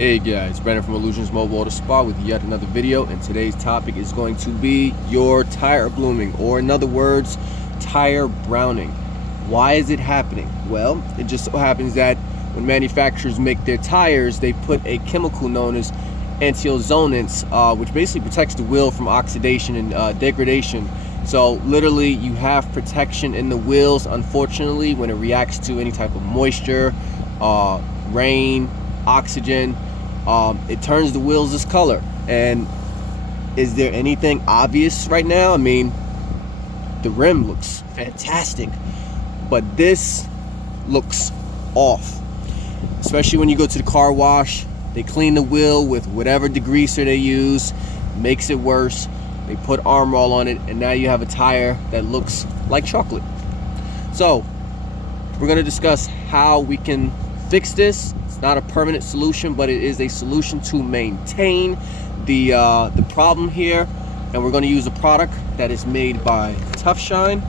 Hey guys, Brandon from ILLUSIONZ Mobile Auto Spa with yet another video, and today's topic is going to be your tire blooming, or in other words, tire browning. Why is it happening? Well, it just so happens that when manufacturers make their tires, they put a chemical known as antioxidants, which basically protects the wheel from oxidation and degradation. So literally you have protection in the wheels. Unfortunately, when it reacts to any type of moisture, rain, oxygen, it turns the wheels this color. And is there anything obvious right now? I mean, the rim looks fantastic, but this looks off, especially when you go to the car wash. They clean the wheel with whatever degreaser they use, makes it worse. They put Armor All on it, and now you have a tire that looks like chocolate. So we're going to discuss how we can fix this. It's not a permanent solution, but it is a solution to maintain the problem here. And we're going to use a product that is made by Tuff Shine,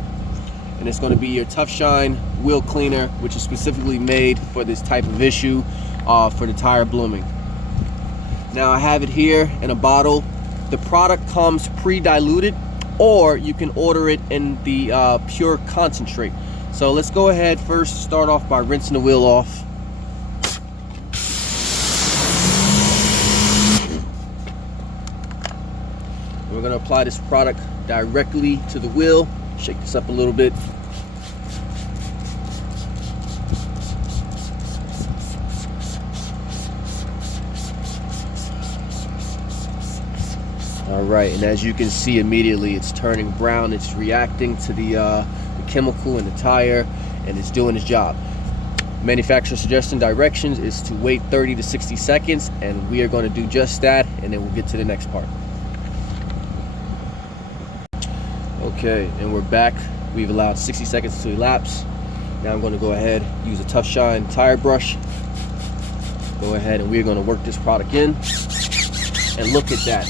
and it's going to be your Tuff Shine wheel cleaner, which is specifically made for this type of issue, for the tire blooming. Now I have it here in a bottle. The product comes pre-diluted, or you can order it in the pure concentrate. So let's go ahead first, start off by rinsing the wheel off. We're going to apply this product directly to the wheel. Shake this up a little bit. All right, and as you can see, immediately it's turning brown. It's reacting to the chemical in the tire, and it's doing its job. Manufacturer suggestion directions is to wait 30 to 60 seconds, and we are going to do just that, and then we'll get to the next part. Okay, and we're back. We've allowed 60 seconds to elapse. Now I'm going to go ahead, use a Tuff Shine tire brush. Go ahead, and we're going to work this product in, and look at that.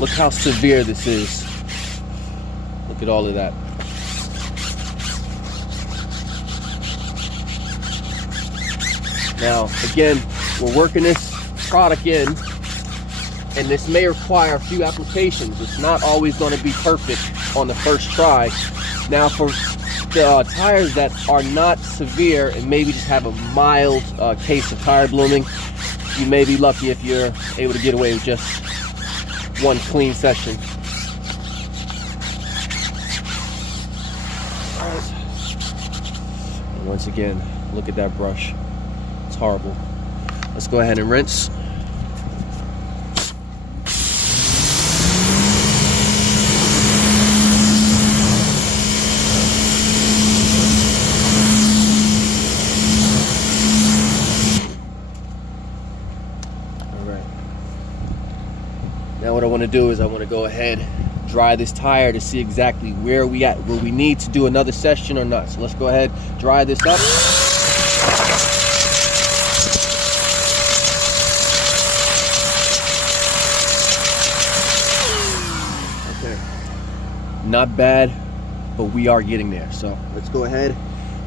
Look how severe this is. Look at all of that. Now, again, we're working this product in, and this may require a few applications. It's not always going to be perfect on the first try. Now, for the tires that are not severe and maybe just have a mild case of tire blooming, you may be lucky if you're able to get away with just one clean session. All right. And once again, look at that brush. It's horrible. Let's go ahead and rinse. Now what I want to do is I want to go ahead, dry this tire to see exactly where we at. Will we need to do another session or not? So let's go ahead, dry this up. Okay, not bad, but we are getting there. So let's go ahead,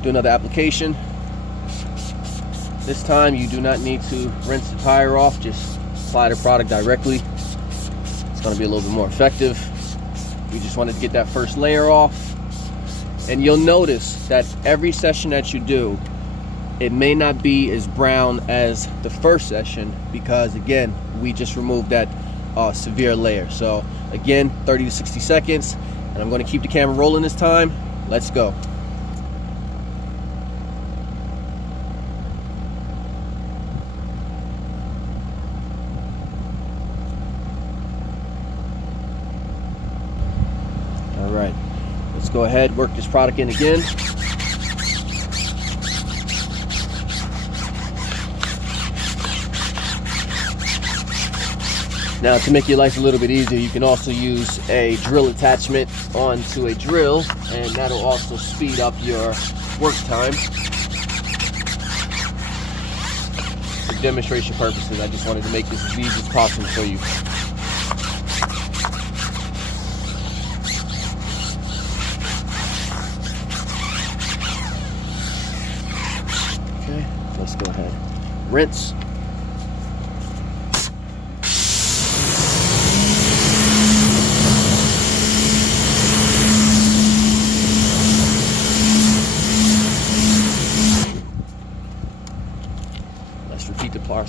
do another application. This time you do not need to rinse the tire off, just apply the product directly. Going to be a little bit more effective. We just wanted to get that first layer off, and you'll notice that every session that you do, it may not be as brown as the first session, because again, we just removed that severe layer. So again, 30 to 60 seconds, and I'm going to keep the camera rolling this time. Let's go. All right, let's go ahead, work this product in again. Now, to make your life a little bit easier, you can also use a drill attachment onto a drill, and that'll also speed up your work time. For demonstration purposes, I just wanted to make this as easy as possible for you. Let's go ahead, rinse.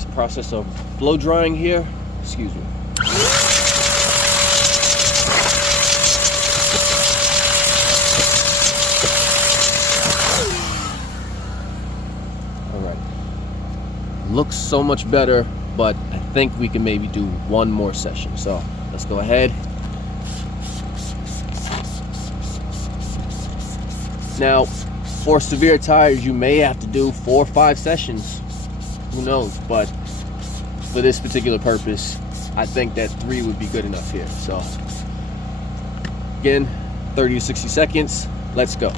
process of blow drying here. Excuse me. All right. Looks so much better, but I think we can maybe do one more session. So let's go ahead. Now, for severe tires, you may have to do 4 or 5 sessions. Who knows? But for this particular purpose, I think that 3 would be good enough here. So again, 30 to 60 seconds. Let's go.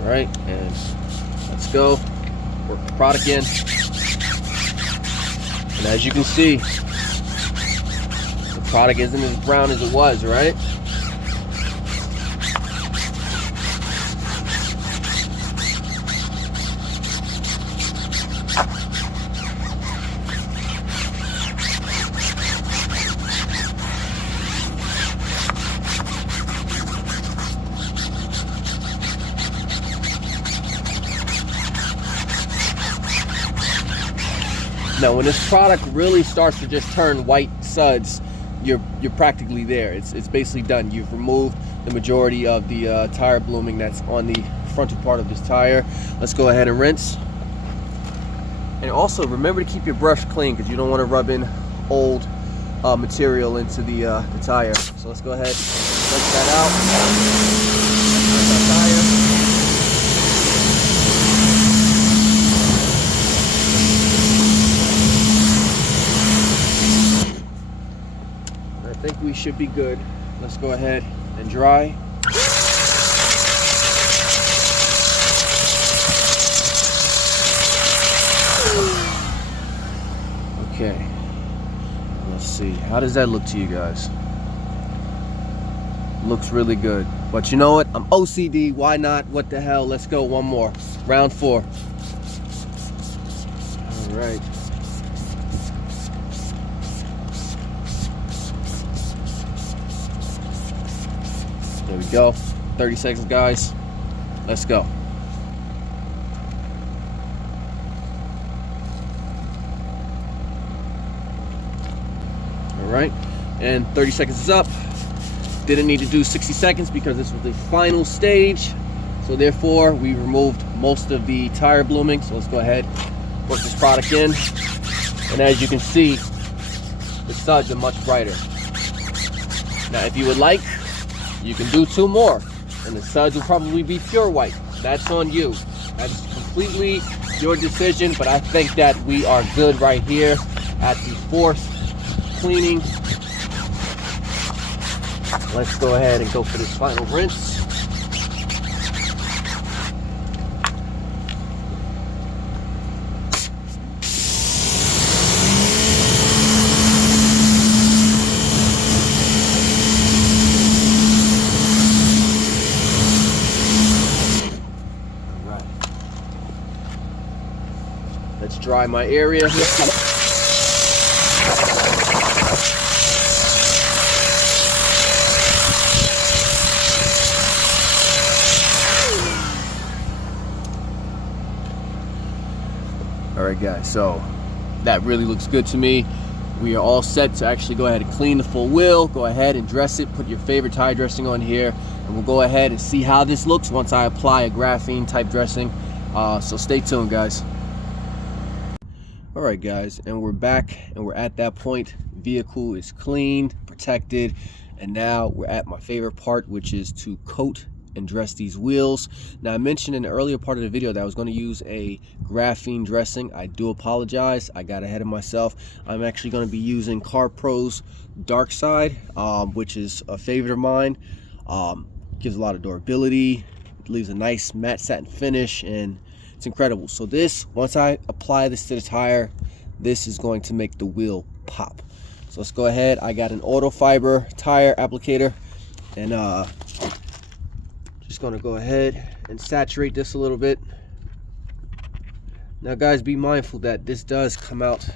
All right, and let's go. Work the product in. And as you can see, the product isn't as brown as it was, right? Now, when this product really starts to just turn white suds, you're practically there. It's basically done. You've removed the majority of the tire blooming that's on the frontal part of this tire. Let's go ahead and rinse. And also remember to keep your brush clean, because you don't want to rub in old material into the tire. So let's go ahead and rinse that out. Rinse our tire. I think we should be good. Let's go ahead and dry. Okay, let's see. How does that look to you guys? Looks really good. But you know what? I'm OCD. Why not? What the hell? Let's go one more. Round 4. All right. There we go. 30 seconds, guys. Let's go. All right, and 30 seconds is up. Didn't need to do 60 seconds because this was the final stage. So therefore, we removed most of the tire blooming. So let's go ahead, work this product in. And as you can see, the suds are much brighter. Now, if you would like, you can do 2 more, and the suds will probably be pure white. That's on you. That's completely your decision, but I think that we are good right here at the 4th cleaning. Let's go ahead and go for this final rinse. Let's dry my area. All right, guys, so that really looks good to me. We are all set to actually go ahead and clean the full wheel. Go ahead and dress it. Put your favorite tire dressing on here, and we'll go ahead and see how this looks once I apply a graphene type dressing. So stay tuned, guys. All right, guys, and we're back, and we're at that point. Vehicle is cleaned, protected, and now we're at my favorite part, which is to coat and dress these wheels. Now, I mentioned in the earlier part of the video that I was going to use a graphene dressing. I do apologize. I got ahead of myself. I'm actually going to be using Carpro's Darkside, which is a favorite of mine. Gives a lot of durability. It leaves a nice matte satin finish, and it's incredible. So this, once I apply this to the tire, this is going to make the wheel pop. So let's go ahead. I got an auto fiber tire applicator, and just gonna go ahead and saturate this a little bit. Now, guys, be mindful that this does come out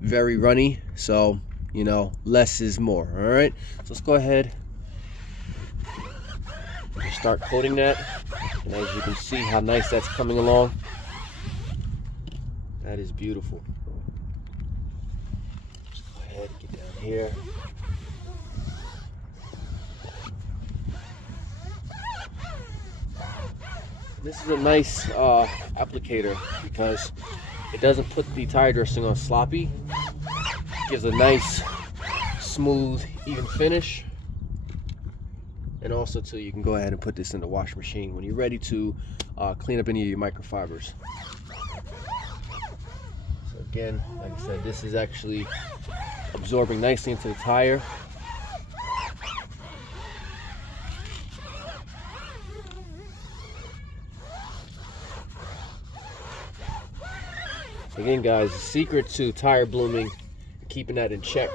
very runny, so you know, less is more. All right, so let's go ahead and start coating that. And as you can see how nice that's coming along, that is beautiful. Let's go ahead and get down here. This is a nice applicator because it doesn't put the tire dressing on sloppy. It gives a nice, smooth, even finish. And also too, you can go ahead and put this in the wash machine when you're ready to clean up any of your microfibers. So again, like I said, this is actually absorbing nicely into the tire. Again, guys, the secret to tire blooming, keeping that in check,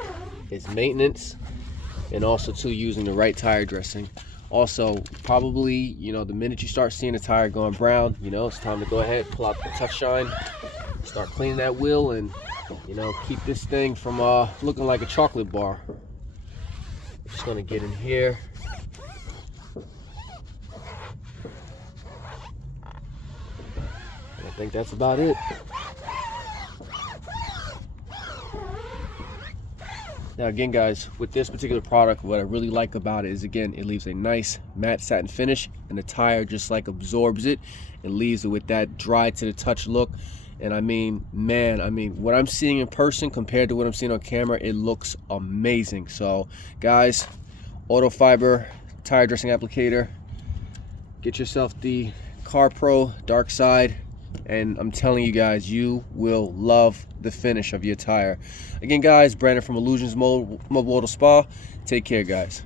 is maintenance, and also too using the right tire dressing. Also, probably, you know, the minute you start seeing the tire going brown, you know, it's time to go ahead, pull out the Tuff Shine, start cleaning that wheel, and, you know, keep this thing from looking like a chocolate bar. I'm just gonna get in here. And I think that's about it. Now again, guys, with this particular product, what I really like about it is, again, it leaves a nice matte satin finish, and the tire just like absorbs it and leaves it with that dry to the touch look. And I mean, man, I mean, what I'm seeing in person compared to what I'm seeing on camera, it looks amazing. So guys, auto fiber tire dressing applicator, get yourself the Carpro Darkside, and I'm telling you guys, you will love the finish of your tire. Again, guys, Brandon from ILLUSIONZ Mobile Auto Spa. Take care, guys.